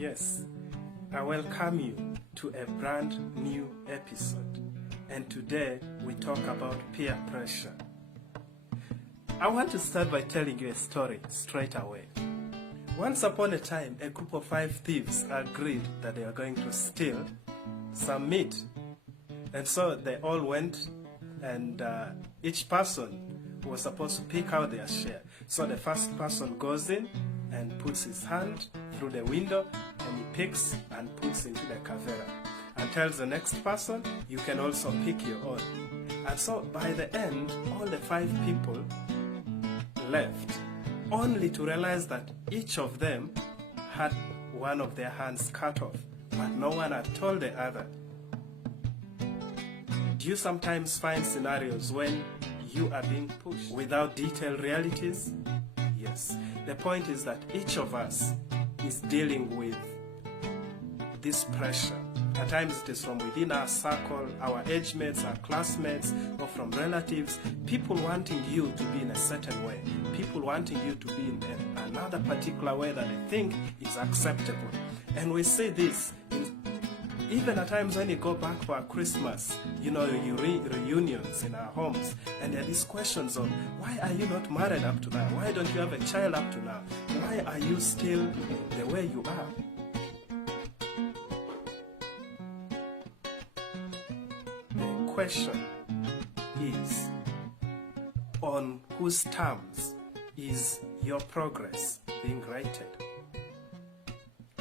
Yes, I welcome you to a brand new episode, and today we talk about peer pressure. I want to start by telling you a story straight away. Once upon a time, a group of 5 thieves agreed that they are going to steal some meat. And so they all went, and each person was supposed to pick out their share. So the first person goes in and puts his hand through the window, and he picks and puts into the kavera and tells the next person, you can also pick your own. And so by the end, all the 5 people left, only to realize that each of them had one of their hands cut off, but no one had told the other. Do you sometimes find scenarios when you are being pushed without detailed realities? Yes. The point is that each of us is dealing with this pressure. At times it is from within our circle, our age mates, our classmates, or from relatives, people wanting you to be in a certain way, people wanting you to be in another particular way that they think is acceptable. And we see this even at times when you go back for a Christmas, reunions in our homes, and there are these questions of, why are you not married up to now? Why don't you have a child up to now? Why are you still the way you are? The question is, on whose terms is your progress being rated?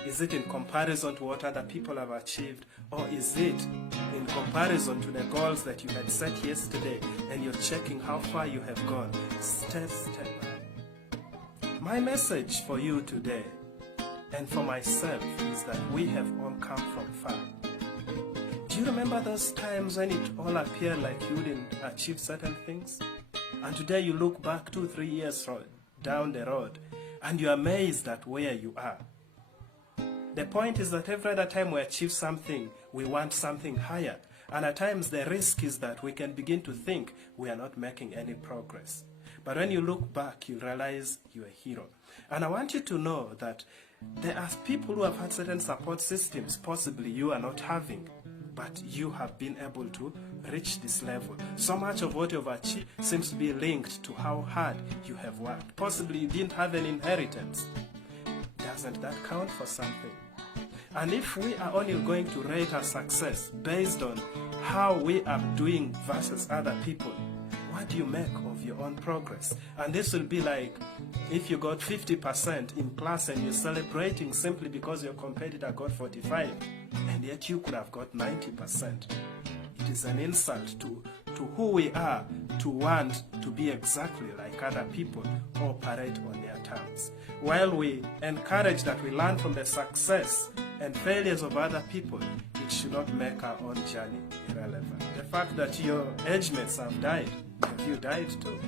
Is it in comparison to what other people have achieved, or is it in comparison to the goals that you had set yesterday and you're checking how far you have gone step by? My message for you today and for myself is that we have all come from far. Do you remember those times when it all appeared like you didn't achieve certain things? And today you look back 2-3 years down the road and you're amazed at where you are. The point is that every other time we achieve something, we want something higher. And at times the risk is that we can begin to think we are not making any progress. But when you look back, you realize you're a hero. And I want you to know that there are people who have had certain support systems, possibly you are not having, but you have been able to reach this level. So much of what you've achieved seems to be linked to how hard you have worked. Possibly you didn't have an inheritance. Doesn't that count for something? And if we are only going to rate our success based on how we are doing versus other people, what do you make of your own progress? And this will be like if you got 50% in class and you're celebrating simply because your competitor got 45, and yet you could have got 90%. It is an insult to who we are to want to be exactly like other people or operate on their terms. While we encourage that we learn from the success and failures of other people, it should not make our own journey irrelevant. The fact that your age mates have died, have you died too?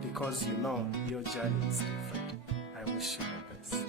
Because you know your journey is different. I wish you the best.